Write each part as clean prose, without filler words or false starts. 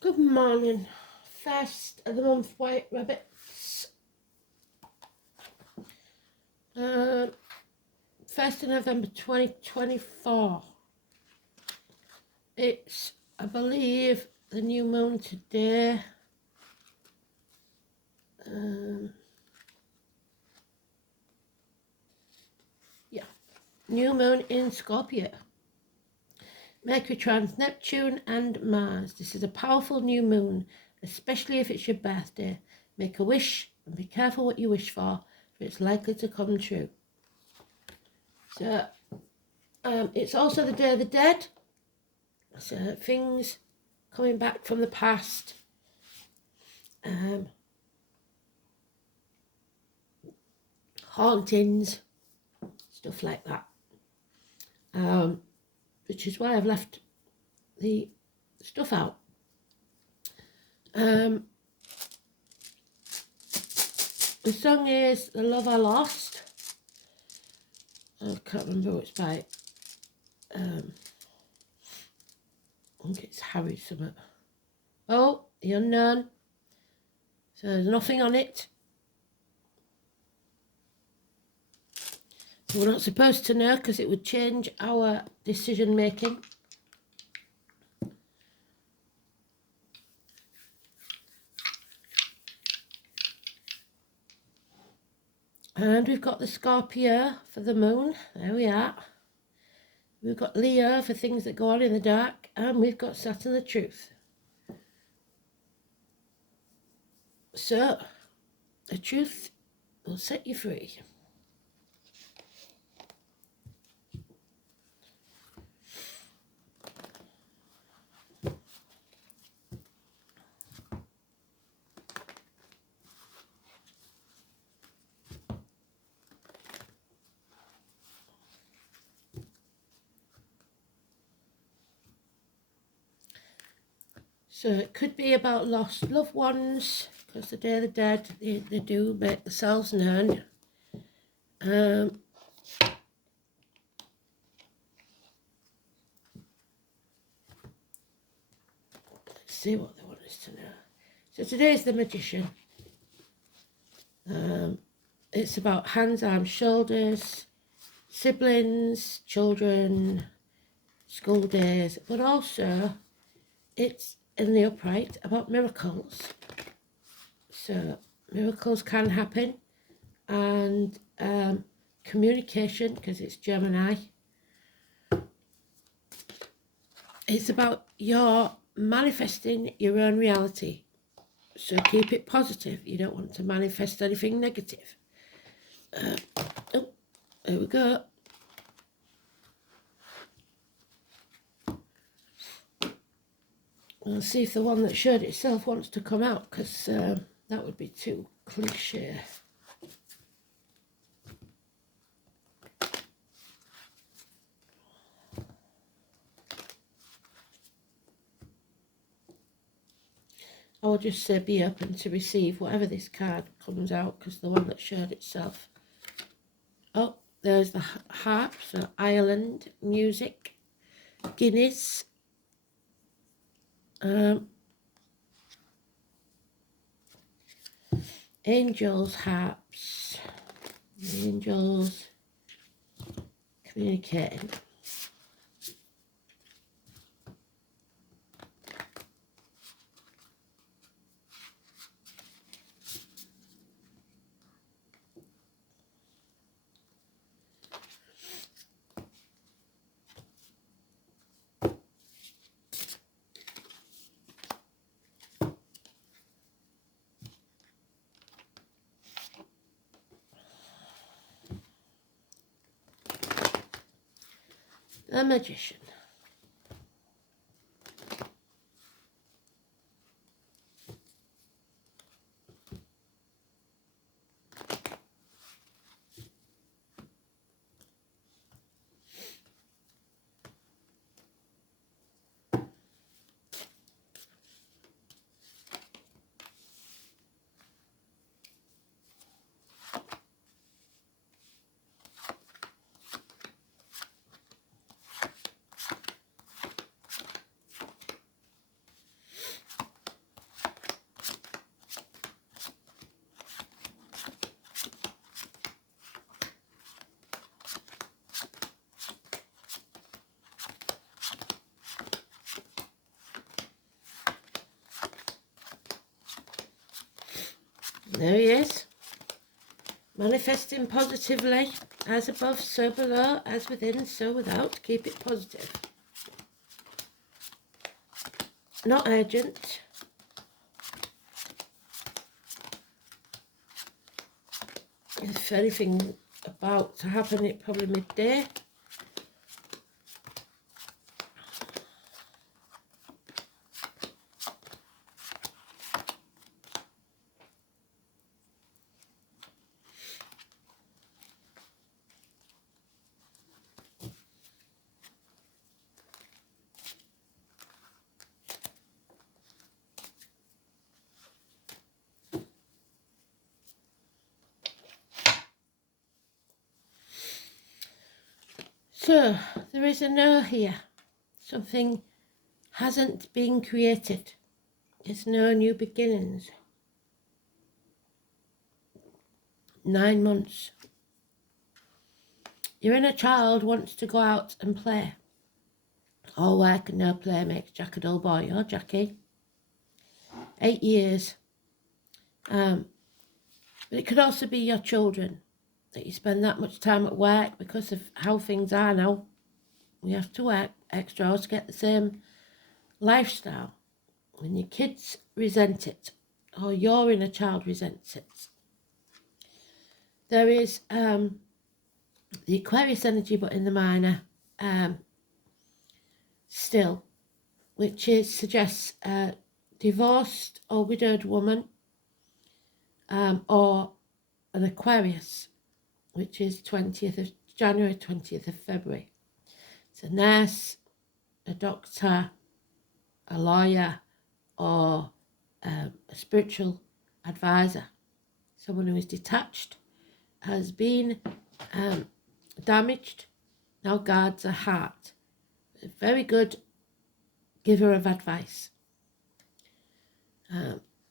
Good morning. First of the month, white rabbits. 1st of November 2024. It's, I believe, the new moon today. Yeah, new moon in Scorpio. Mercury trans Neptune and Mars. This is a powerful new moon, especially if it's your birthday. Make a wish and be careful what you wish for it's likely to come true. So, it's also the Day of the Dead. So, things coming back from the past. Hauntings, stuff like that. Which is why I've left the stuff out. The song is The Love I Lost. I can't remember who it's by. I think it's Harry Summit. Oh, The Unknown. So there's nothing on it. We're not supposed to know because it would change our decision making. And we've got the Scorpio for the moon. There we are. We've got Leo for things that go on in the dark. And we've got Saturn the Truth. So, the truth will set you free. So it could be about lost loved ones, because the Day of the Dead, they do make themselves known. Let's see what they want us to know. So today's the Magician. It's about hands, arms, shoulders, siblings, children, school days, but also it's in the upright about miracles. So miracles can happen, and communication, because it's Gemini. It's about your manifesting your own reality. So keep it positive. You don't want to manifest anything negative. Oh, there we go. We'll see if the one that showed itself wants to come out, because that would be too cliche. I will just say be open to receive whatever this card comes out, because the one that showed itself. Oh, there's the harp, so Ireland, music, Guinness. Angels, harps, angels, communicating. The Magician. There he is. Manifesting positively, as above, so below, as within, so without. Keep it positive. Not urgent. If anything about to happen, it probably midday. So, there is a no here. Something hasn't been created. There's no new beginnings. 9 months. Your inner child wants to go out and play. All work and no play makes Jack a dull boy, or Jackie. 8 years. But it could also be your children, that you spend that much time at work because of how things are now. We have to work extra hours to get the same lifestyle. And your kids resent it, or your inner child resents it. There is the Aquarius energy, but in the minor still, which suggests a divorced or widowed woman, or an Aquarius, which is 20th of January, 20th of February. It's a nurse, a doctor, a lawyer, or a spiritual advisor. Someone who is detached, has been damaged, now guards a heart. A very good giver of advice.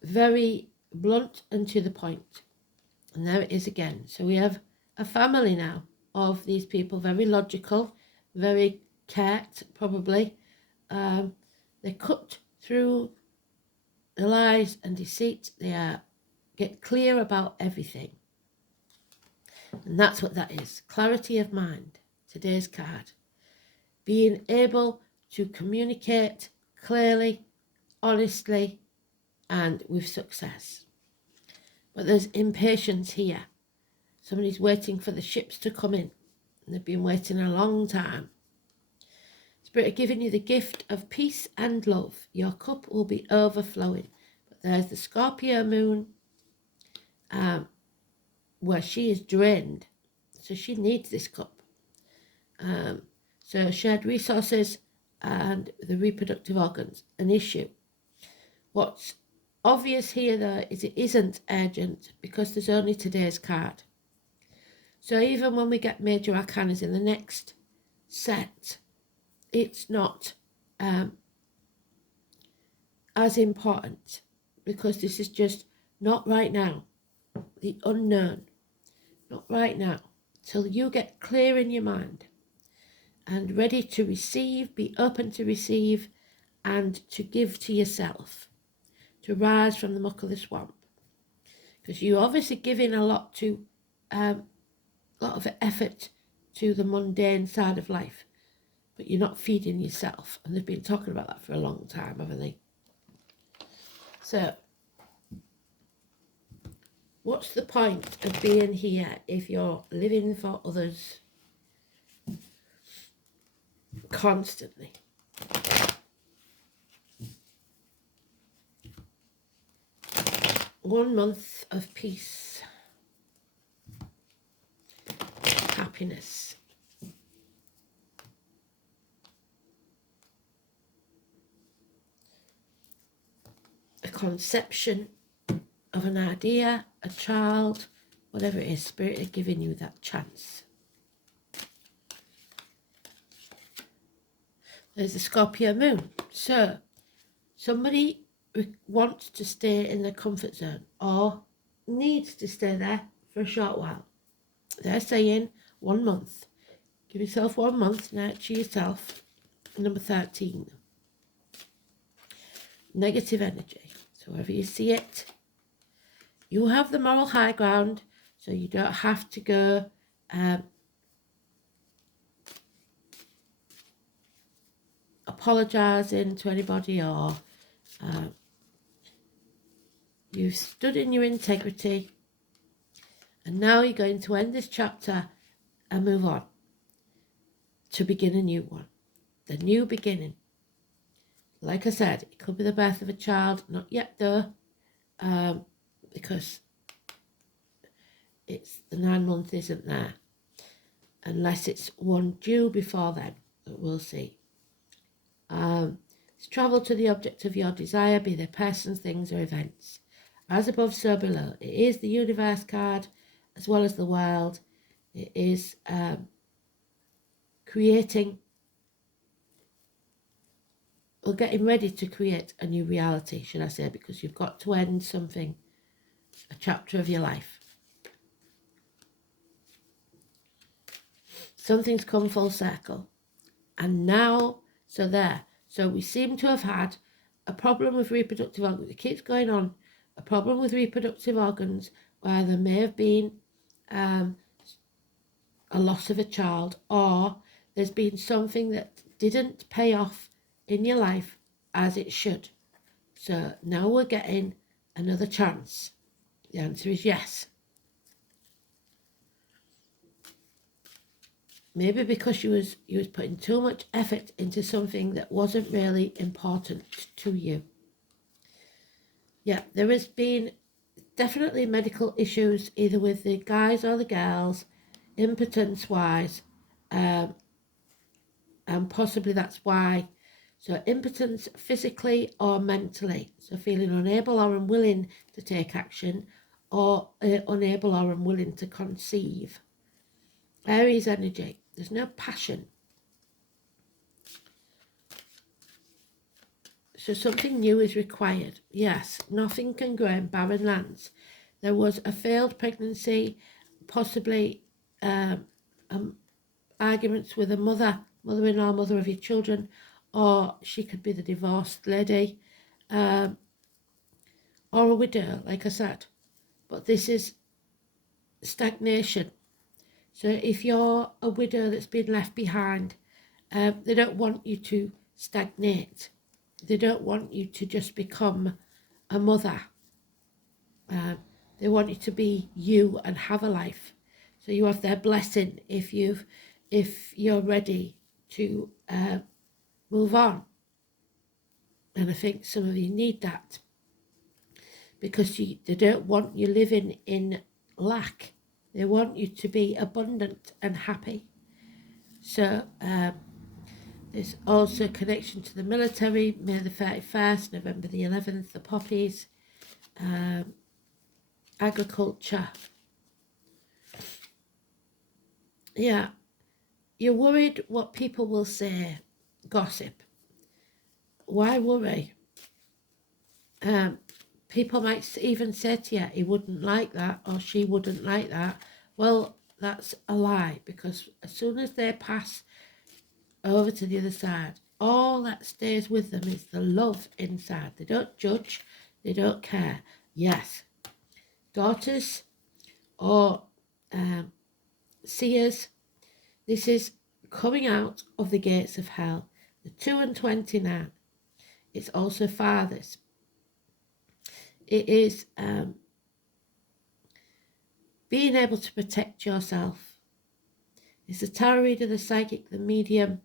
Very blunt and to the point. And there it is again. So we have a family now of these people, very logical, very curt, probably. They cut through the lies and deceit. They get clear about everything. And that's what that is. Clarity of mind. Today's card. Being able to communicate clearly, honestly, and with success. But there's impatience here. Somebody's waiting for the ships to come in. And they've been waiting a long time. Spirit are giving you the gift of peace and love. Your cup will be overflowing. But there's the Scorpio moon, where she is drained. So she needs this cup. So shared resources and the reproductive organs, an issue. What's obvious here, though, is it isn't urgent because there's only today's card. So even when we get major arcanas in the next set, it's not as important because this is just not right now. The unknown, not right now. Till you get clear in your mind and ready to receive, be open to receive and to give to yourself, to rise from the muck of the swamp. Because you obviously give in a lot of effort to the mundane side of life, but you're not feeding yourself. And they've been talking about that for a long time, haven't they? So, what's the point of being here if you're living for others constantly? One month of peace, happiness. A conception of an idea, a child, whatever it is, Spirit is giving you that chance. There's the Scorpio moon. So, somebody wants to stay in their comfort zone or needs to stay there for a short while. They're saying 1 month. Give yourself 1 month, nurture yourself. Number 13. Negative energy. So wherever you see it, You have the moral high ground, so you don't have to go apologising to anybody, or you've stood in your integrity, and now you're going to end this chapter and move on to begin a new one. The new beginning. Like I said, it could be the birth of a child, not yet though, because it's the 9 month isn't there, unless it's one due before then. But we'll see. It's travel to the object of your desire, be they persons, things, or events. As above, so below. It is the universe card as well as the world. It is creating or getting ready to create a new reality, should I say, because you've got to end something, a chapter of your life. Something's come full circle. And now, so we seem to have had a problem with reproductive organs. It keeps going on. A problem with reproductive organs where there may have been a loss of a child, or there's been something that didn't pay off in your life as it should. So now we're getting another chance. The answer is yes. Maybe because you was putting too much effort into something that wasn't really important to you. Yeah, there has been definitely medical issues, either with the guys or the girls, impotence-wise, and possibly that's why. So impotence physically or mentally, so feeling unable or unwilling to take action, or unable or unwilling to conceive. Aries energy, there's no passion. So something new is required. Yes, nothing can grow in barren lands. There was a failed pregnancy, possibly arguments with a mother-in-law, mother of your children, or she could be the divorced lady, or a widow, like I said. But this is stagnation. So if you're a widow that's been left behind, they don't want you to stagnate. They don't want you to just become a mother. They want you to be you and have a life. So you have their blessing if you're ready to move on. And I think some of you need that, because they don't want you living in lack. They want you to be abundant and happy. So there's also a connection to the military, May the 31st, November the 11th, the poppies, agriculture. Yeah, you're worried what people will say, gossip. Why worry? People might even say to you, he wouldn't like that, or she wouldn't like that. Well, that's a lie, because as soon as they pass over to the other side, all that stays with them is the love inside. They don't judge, they don't care. Yes, daughters or seers, this is coming out of the gates of hell. The 2 and 29. It's also fathers. It is being able to protect yourself. It's the tarot reader, the psychic, the medium,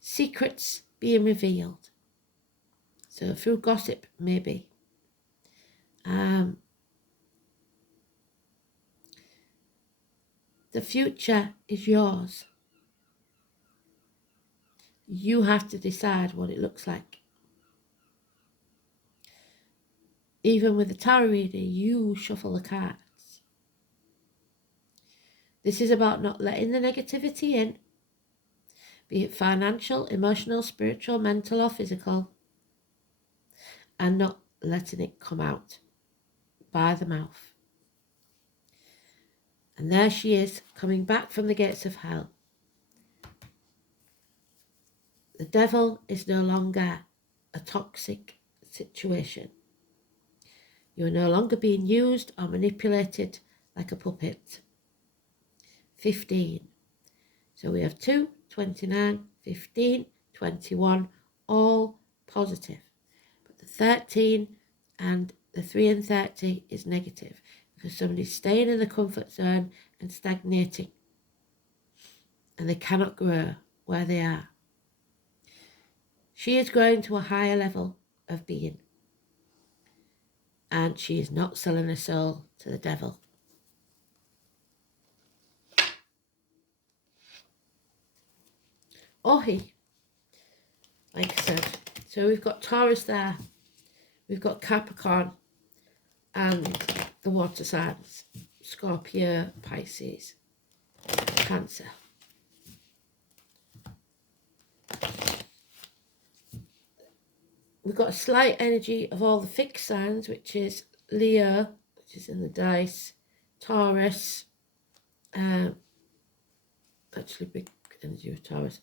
secrets being revealed. So through gossip, maybe. The future is yours. You have to decide what it looks like. Even with the tarot reader, you shuffle the cards. This is about not letting the negativity in, be it financial, emotional, spiritual, mental, or physical, and not letting it come out by the mouth. And there she is, coming back from the gates of hell. The devil is no longer a toxic situation. You are no longer being used or manipulated like a puppet. 15. So we have 2, 29, 15, 21, all positive. But the 13 and the 3 and 30 is negative because somebody's staying in the comfort zone and stagnating. And they cannot grow where they are. She is growing to a higher level of being. And she is not selling her soul to the devil. Ohi, like I said. So we've got Taurus there. We've got Capricorn and the water signs. Scorpio, Pisces, Cancer. We've got a slight energy of all the fixed signs, which is Leo, which is in the dice, Taurus, actually big energy of Taurus,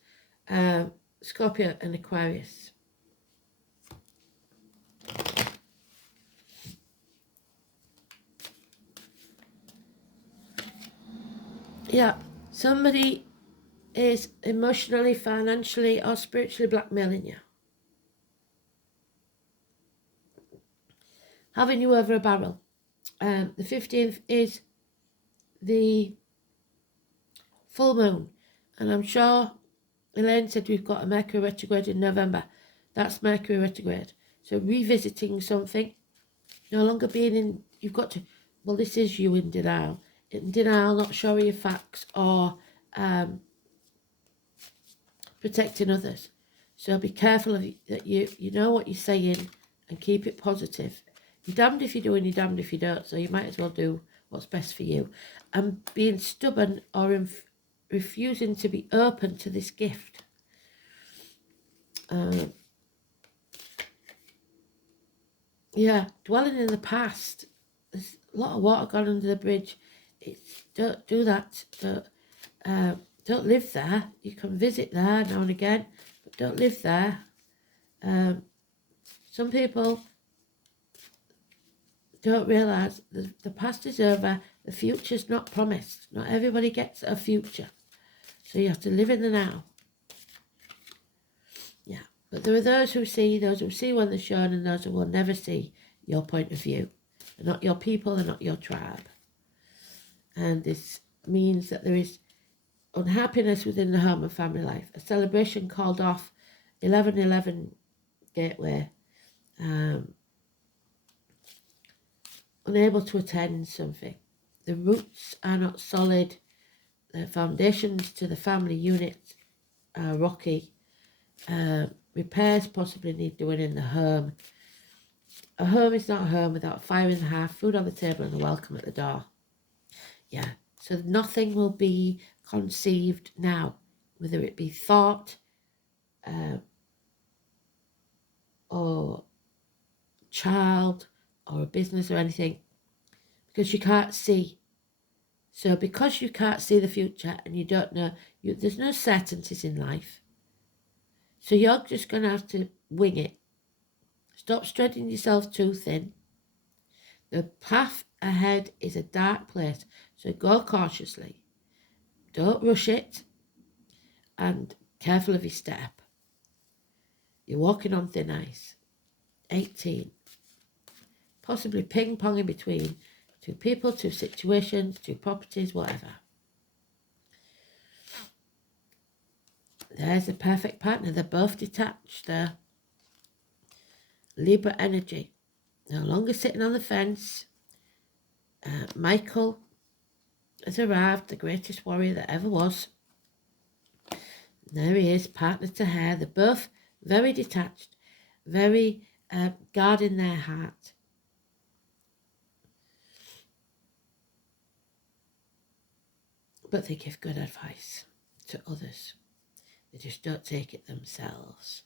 Scorpio and Aquarius. Yeah, somebody is emotionally, financially or spiritually blackmailing you. Having you over a barrel. The 15th is the full moon. And I'm sure Elaine said we've got a Mercury retrograde in November. That's Mercury retrograde. So revisiting something, no longer being in, you've got to, well, this is you in denial. In denial, not showing your facts or protecting others. So be careful of that you know what you're saying and keep it positive. You're damned if you do and you're damned if you don't, so you might as well do what's best for you. And being stubborn or refusing to be open to this gift. Yeah, dwelling in the past. There's a lot of water gone under the bridge. Don't do that. Don't live there. You can visit there now and again, but don't live there. Some people don't realise the past is over, the future's not promised. Not everybody gets a future. So you have to live in the now. Yeah, but there are those who see when they're shown and those who will never see your point of view. They're not your people, they're not your tribe. And this means that there is unhappiness within the home and family life. A celebration called off, 11/11 gateway. Unable to attend something. The roots are not solid. The foundations to the family unit are rocky. Repairs possibly need doing in the home. A home is not a home without a fire in the hearth, food on the table and a welcome at the door. Yeah, so nothing will be conceived now, whether it be thought or child or a business or anything, because you can't see. So because you can't see the future and you don't know, there's no certainties in life. So you're just going to have to wing it. Stop spreading yourself too thin. The path ahead is a dark place, so go cautiously. Don't rush it, and careful of your step. You're walking on thin ice. 18. Possibly ping-pong in between. 2 people, 2 situations, 2 properties, whatever. There's the perfect partner. They're both detached there. Libra energy. No longer sitting on the fence. Michael has arrived, the greatest warrior that ever was. There he is, partner to her. They're both very detached, very guarding their heart. But they give good advice to others. They just don't take it themselves.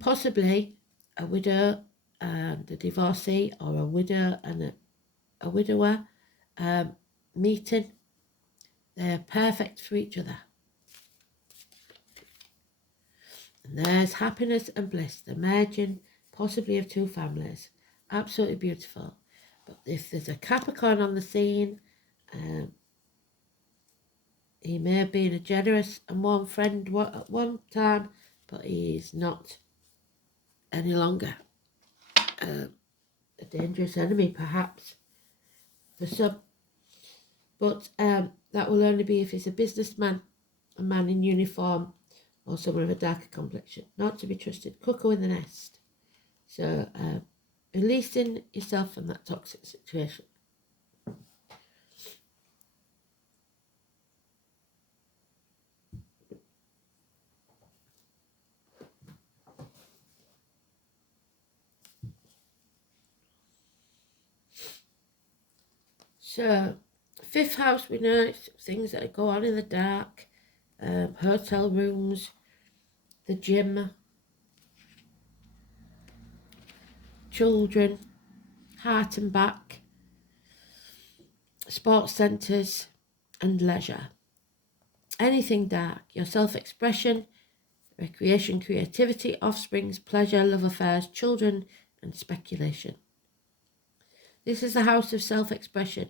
Possibly a widow and a divorcee, or a widow and a widower meeting. They're perfect for each other. And there's happiness and bliss. They're merging possibly of two families. Absolutely beautiful. But if there's a Capricorn on the scene, he may have been a generous and warm friend at one time, but he's not any longer. A dangerous enemy, perhaps, for some. But that will only be if he's a businessman, a man in uniform, or someone of a darker complexion. Not to be trusted. Cuckoo in the nest. So, releasing yourself from that toxic situation. So, fifth house, we know it's things that go on in the dark, hotel rooms, the gym, children, heart and back, sports centres, and leisure. Anything dark, your self-expression, recreation, creativity, offsprings, pleasure, love affairs, children, and speculation. This is the house of self-expression.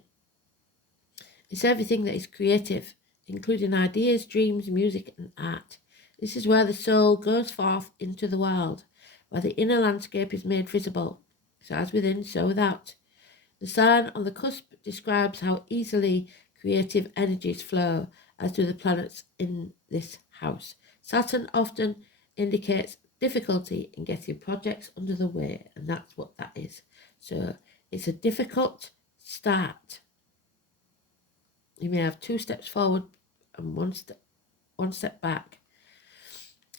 It's everything that is creative, including ideas, dreams, music, and art. This is where the soul goes forth into the world, where the inner landscape is made visible. So as within, so without. The sign on the cusp describes how easily creative energies flow, as do the planets in this house. Saturn often indicates difficulty in getting projects under the way, and that's what that is. So it's a difficult start. You may have 2 steps forward and one step back.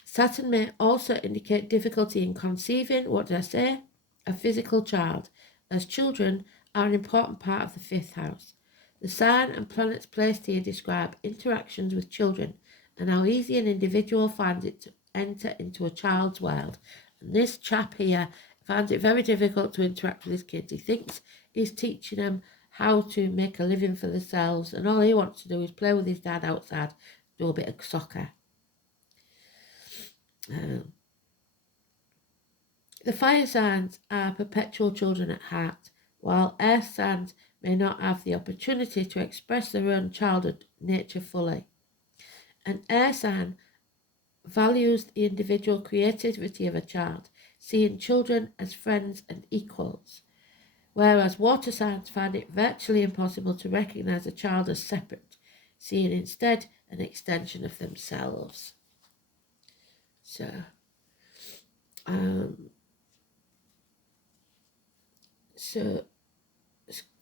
Saturn may also indicate difficulty in conceiving, what did I say? A physical child, as children are an important part of the 5th house. The sign and planets placed here describe interactions with children and how easy an individual finds it to enter into a child's world. And this chap here finds it very difficult to interact with his kids. He thinks he's teaching them how to make a living for themselves, and all he wants to do is play with his dad outside, do a bit of soccer. The fire signs are perpetual children at heart, while earth signs may not have the opportunity to express their own childhood nature fully. An air sign values the individual creativity of a child, seeing children as friends and equals, whereas water signs find it virtually impossible to recognise a child as separate, seeing instead an extension of themselves. So,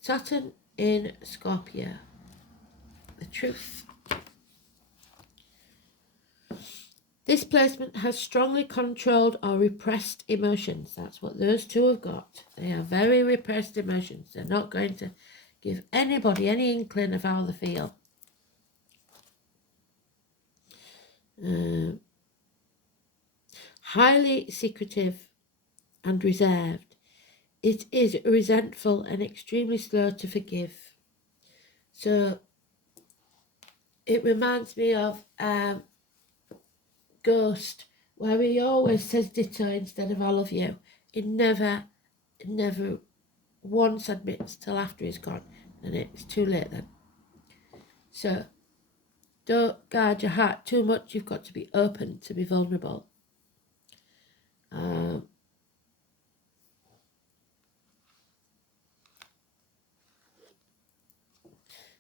Saturn in Scorpio, the truth. This placement has strongly controlled or repressed emotions. That's what those two have got. They are very repressed emotions. They're not going to give anybody any inkling of how they feel. Highly secretive and reserved. It is resentful and extremely slow to forgive. So it reminds me of Ghost, where he always says ditto instead of I love you. He never once admits till after he's gone, and it's too late then. So don't guard your heart too much. You've got to be open to be vulnerable.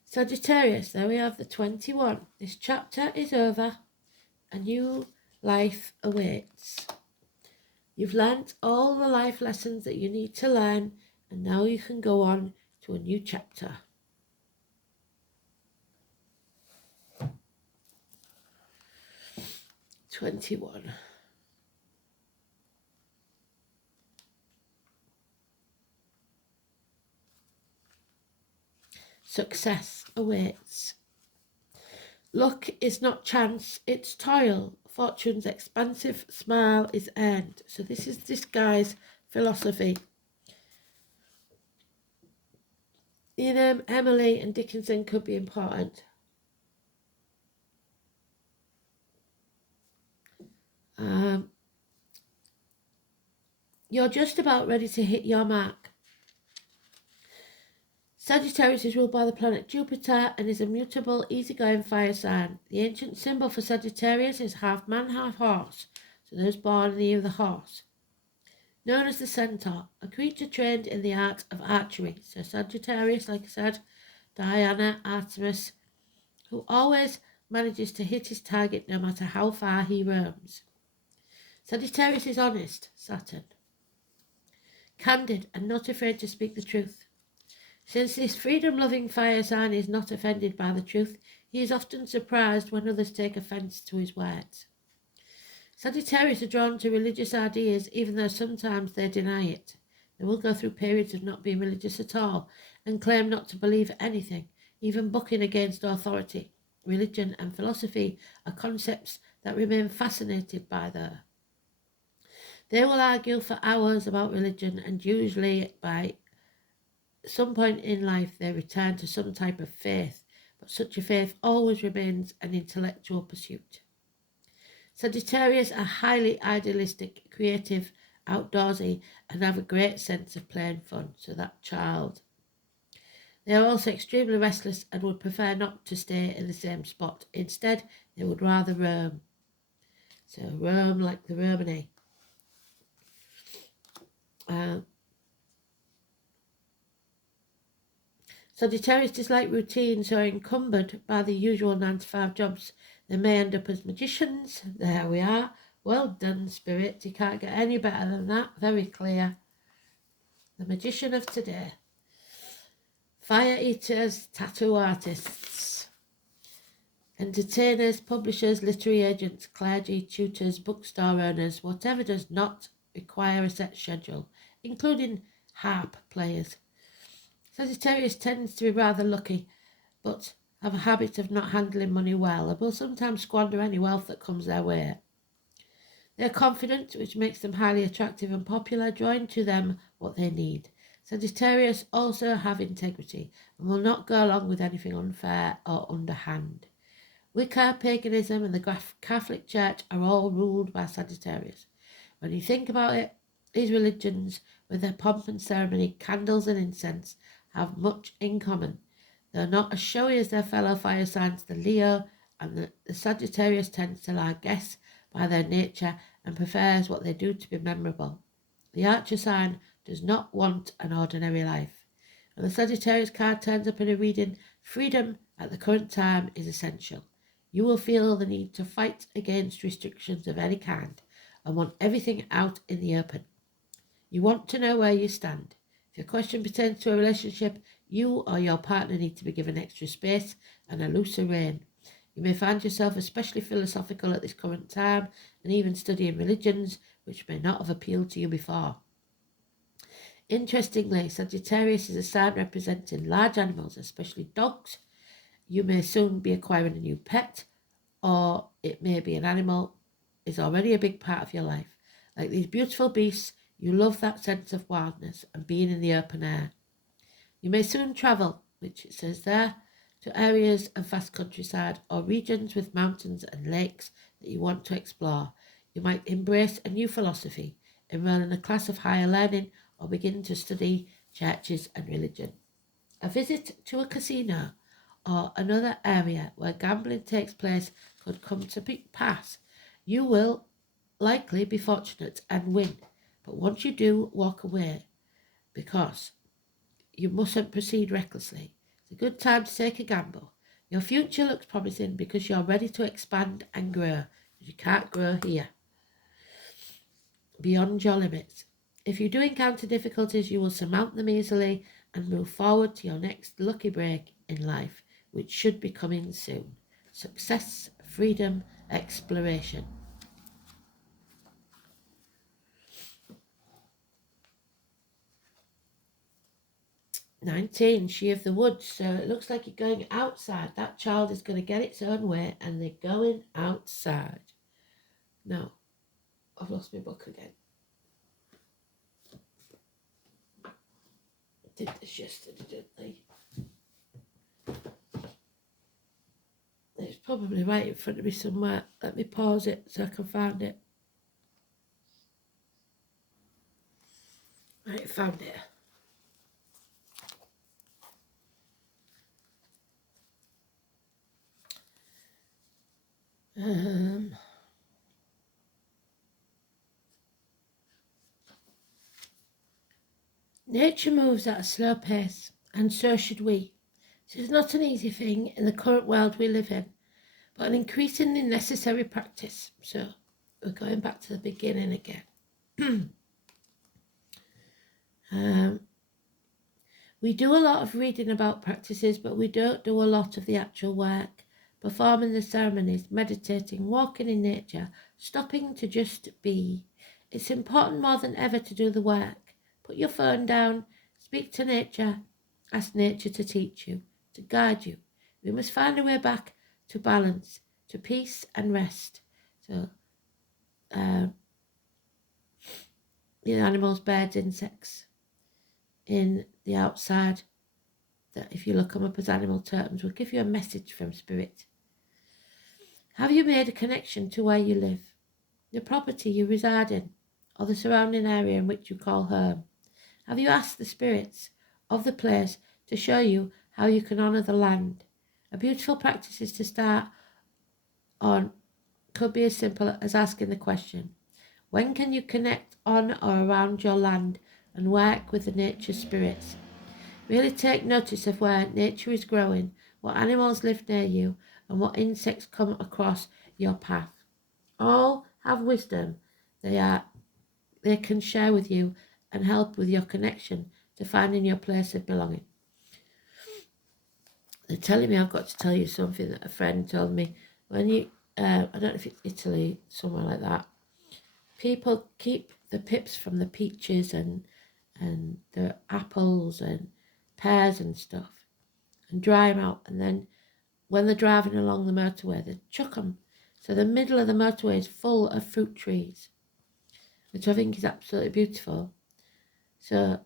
Sagittarius, there we have the 21. This chapter is over. A new life awaits. You've learnt all the life lessons that you need to learn, and now you can go on to a new chapter. '21. Success awaits. Luck is not chance, it's toil. Fortune's expansive smile is earned. So this is this guy's philosophy. You know, Emily and Dickinson could be important. You're just about ready to hit your mark. Sagittarius is ruled by the planet Jupiter and is a mutable, easygoing fire sign. The ancient symbol for Sagittarius is half man, half horse, so those born in the year of the horse. Known as the centaur, a creature trained in the art of archery. So Sagittarius, like I said, Diana, Artemis, who always manages to hit his target no matter how far he roams. Sagittarius is honest, Saturn. Candid and not afraid to speak the truth. Since this freedom-loving fire sign is not offended by the truth, he is often surprised when others take offence to his words. Sagittarius are drawn to religious ideas even though sometimes they deny it. They will go through periods of not being religious at all and claim not to believe anything, even bucking against authority. Religion and philosophy are concepts that remain fascinated by them. They will argue for hours about religion, and usually by some point in life they return to some type of faith, but such a faith always remains an intellectual pursuit. Sagittarius are highly idealistic, creative, outdoorsy, and have a great sense of playing fun, so that child. They are also extremely restless and would prefer not to stay in the same spot. Instead, they would rather roam. So roam like the Romany. Sagittarius dislike routine, so are encumbered by the usual 9-to-5 jobs. They may end up as magicians. There we are. Well done, Spirit. You can't get any better than that. Very clear. The magician of today. Fire eaters, tattoo artists, entertainers, publishers, literary agents, clergy, tutors, bookstore owners, whatever does not require a set schedule, including harp players. Sagittarius tends to be rather lucky, but have a habit of not handling money well and will sometimes squander any wealth that comes their way. They are confident, which makes them highly attractive and popular, drawing to them what they need. Sagittarius also have integrity and will not go along with anything unfair or underhand. Wicca, paganism and the Catholic Church are all ruled by Sagittarius. When you think about it, these religions, with their pomp and ceremony, candles and incense, have much in common. They are not as showy as their fellow fire signs, the Leo, and the Sagittarius tends to like guests by their nature and prefers what they do to be memorable. The Archer sign does not want an ordinary life. When the Sagittarius card turns up in a reading, freedom at the current time is essential. You will feel the need to fight against restrictions of any kind and want everything out in the open. You want to know where you stand. If your question pertains to a relationship, you or your partner need to be given extra space and a looser rein. You may find yourself especially philosophical at this current time and even studying religions which may not have appealed to you before. Interestingly, Sagittarius is a sign representing large animals, especially dogs. You may soon be acquiring a new pet, or it may be an animal is already a big part of your life. Like these beautiful beasts, you love that sense of wildness and being in the open air. You may soon travel, which it says there, to areas of vast countryside or regions with mountains and lakes that you want to explore. You might embrace a new philosophy, enroll in a class of higher learning, or begin to study churches and religion. A visit to a casino or another area where gambling takes place could come to pass. You will likely be fortunate and win, but once you do, walk away, because you mustn't proceed recklessly. It's a good time to take a gamble. Your future looks promising because you're ready to expand and grow. You can't grow here beyond your limits. If you do encounter difficulties, you will surmount them easily and move forward to your next lucky break in life, which should be coming soon. Success, freedom, exploration. "19, She of the Woods." So it looks like you're going outside. That child is going to get its own way and they're going outside. No, I've lost my book again. Did this yesterday, didn't they? It's probably right in front of me somewhere. Let me pause it so I can find it. found it. Nature moves at a slow pace, and so should we. This is not an easy thing in the current world we live in, but an increasingly necessary practice. So we're going back to the beginning again. We do a lot of reading about practices, but we don't do a lot of the actual work, performing the ceremonies, meditating, walking in nature, stopping to just be. It's important more than ever to do the work. Put your phone down, speak to nature, ask nature to teach you, to guide you. We must find a way back to balance, to peace and rest. So, animals, birds, insects in the outside, that if you look them up as animal terms, will give you a message from spirit. Have you made a connection to where you live, the property you reside in, or the surrounding area in which you call home? Have you asked the spirits of the place to show you how you can honour the land? A beautiful practice is to start on could be as simple as asking the question, when can you connect on or around your land and work with the nature spirits? Really take notice of where nature is growing, what animals live near you, and what insects come across your path. All have wisdom they can share with you and help with your connection to finding your place of belonging. They're telling me I've got to tell you something that a friend told me. When you, I don't know if it's Italy, somewhere like that, people keep the pips from the peaches and the apples and pears and stuff and dry them out, and then when they're driving along the motorway they chuck them, so the middle of the motorway is full of fruit trees, which I think is absolutely beautiful. So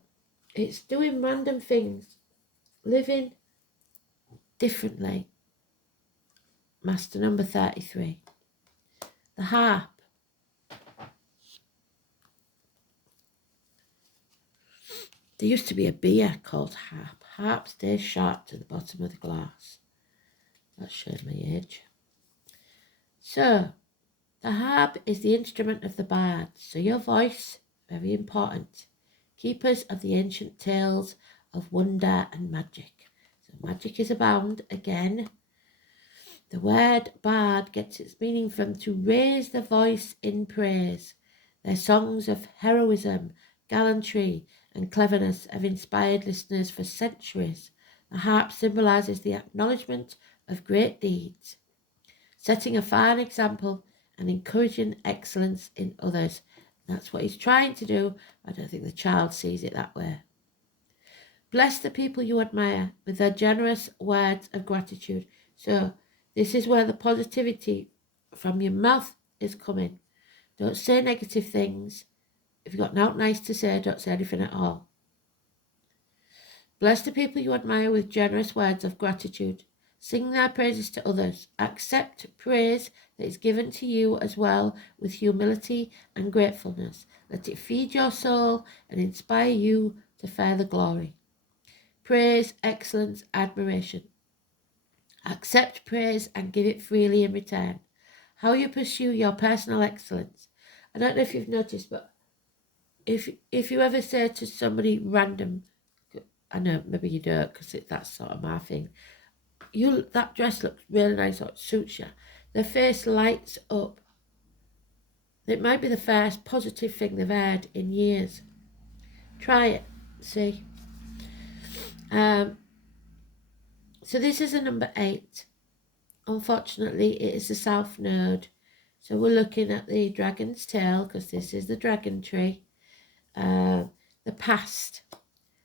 it's doing random things, living differently. Master number 33, the harp. There used to be a beer called harp. Harp stays sharp to the bottom of the glass. That shows my age. So, the harp is the instrument of the bard. So your voice, very important. Keepers of the ancient tales of wonder and magic. So magic is abound again. The word bard gets its meaning from to raise the voice in praise. Their songs of heroism, gallantry, and cleverness have inspired listeners for centuries. The harp symbolises the acknowledgement of great deeds, setting a fine example and encouraging excellence in others. That's what he's trying to do. I don't think the child sees it that way. Bless the people you admire with their generous words of gratitude. So this is where the positivity from your mouth is coming. Don't say negative things. If you've got nothing nice to say, don't say anything at all. Bless the people you admire with generous words of gratitude. Sing their praises to others. Accept praise that is given to you as well with humility and gratefulness. Let it feed your soul and inspire you to further glory. Praise, excellence, admiration. Accept praise and give it freely in return. How you pursue your personal excellence. I don't know if you've noticed, but if you ever say to somebody random, I know maybe you don't because that's sort of my thing, that dress looks really nice or it suits you, their face lights up. It might be the first positive thing they've heard in years. Try it, see. So this is a number 8. Unfortunately, it is the south node. So we're looking at the dragon's tail because this is the dragon tree. The past.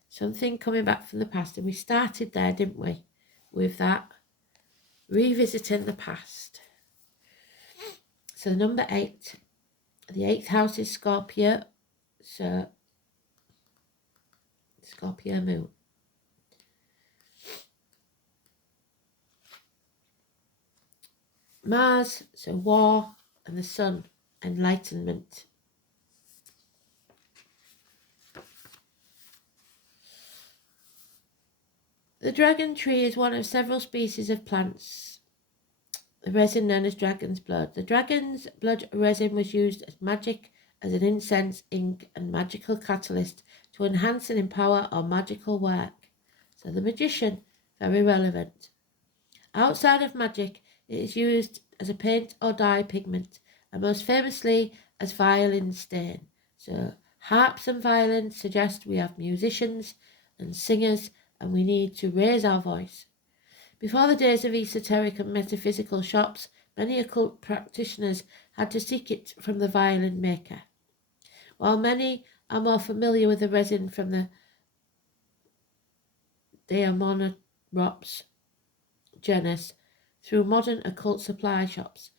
Something coming back from the past. And we started there, didn't we? With that. Revisiting the past. So number 8. The 8th house is Scorpio. So Scorpio moon. Mars, so war, and the sun, enlightenment. The dragon tree is one of several species of plants. The resin known as dragon's blood. The dragon's blood resin was used as magic, as an incense, ink, and magical catalyst to enhance and empower our magical work. So the magician, very relevant. Outside of magic, it is used as a paint or dye pigment, and most famously as violin stain. So harps and violins suggest we have musicians and singers, and we need to raise our voice. Before the days of esoteric and metaphysical shops, many occult practitioners had to seek it from the violin maker. While many are more familiar with the resin from the Diamonotrops genus through modern occult supply shops,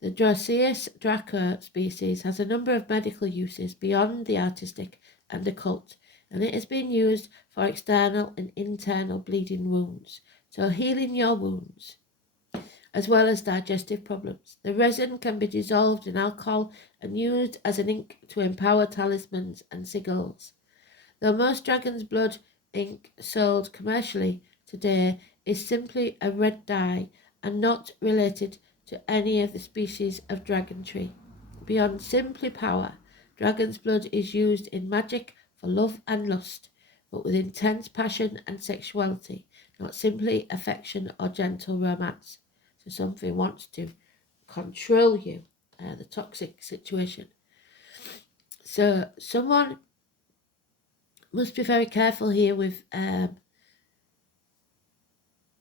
the Dracaeus draco species has a number of medical uses beyond the artistic and occult, and it has been used for external and internal bleeding wounds, so healing your wounds, as well as digestive problems. The resin can be dissolved in alcohol and used as an ink to empower talismans and sigils. Though most dragon's blood ink sold commercially today is simply a red dye and not related to any of the species of dragon tree. Beyond simply power, dragon's blood is used in magic for love and lust, but with intense passion and sexuality, not simply affection or gentle romance. So something wants to control you, the toxic situation. So someone must be very careful here with if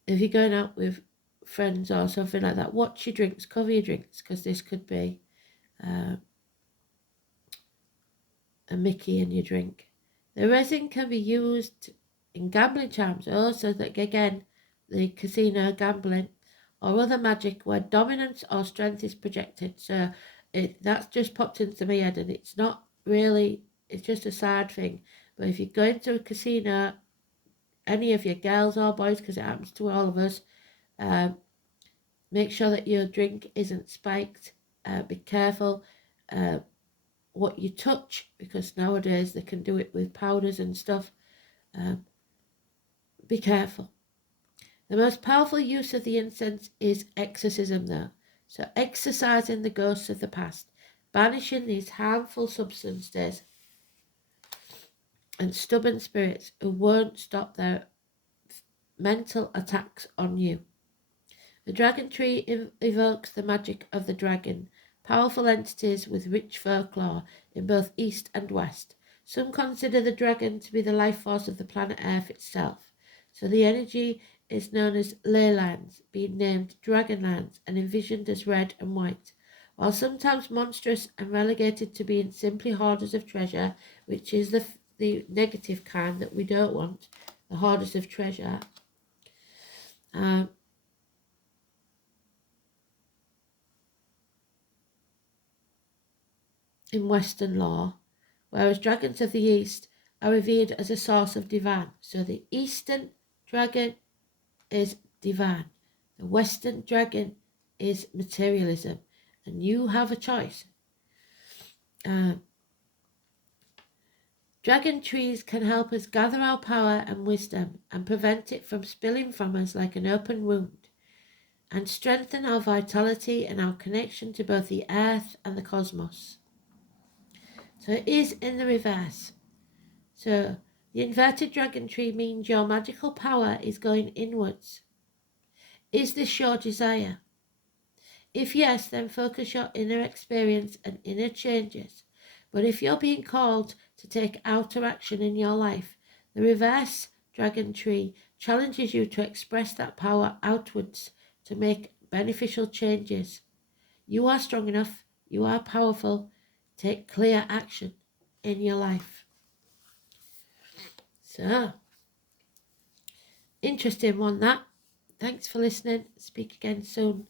you're going out with friends or something like that. Watch your drinks, cover your drinks, because this could be a Mickey in your drink. The resin can be used in gambling charms also, that again, the casino gambling or other magic where dominance or strength is projected. So that's just popped into my head, and it's not really, it's just a side thing. But if you go into a casino, any of your girls or boys, because it happens to all of us, make sure that your drink isn't spiked. Be careful what you touch, because nowadays they can do it with powders and stuff. Be careful. The most powerful use of the incense is exorcism, though. So exorcising the ghosts of the past, banishing these harmful substances and stubborn spirits who won't stop their mental attacks on you. The dragon tree evokes the magic of the dragon, powerful entities with rich folklore in both East and West. Some consider the dragon to be the life force of the planet Earth itself, so the energy is known as ley lines, being named dragon lines and envisioned as red and white. While sometimes monstrous and relegated to being simply hoarders of treasure, which is the negative kind that we don't want, the hoarders of treasure, in Western law, whereas dragons of the East are revered as a source of divine. So the Eastern dragon is divine. The Western dragon is materialism, and you have a choice. Dragon trees can help us gather our power and wisdom and prevent it from spilling from us like an open wound, and strengthen our vitality and our connection to both the earth and the cosmos. So it is in the reverse. So the inverted dragon tree means your magical power is going inwards. Is this your desire? If yes, then focus your inner experience and inner changes. But if you're being called to take outer action in your life, the reverse dragon tree challenges you to express that power outwards to make beneficial changes. You are strong enough. You are powerful. Take clear action in your life. So, interesting one that. Thanks for listening. Speak again soon.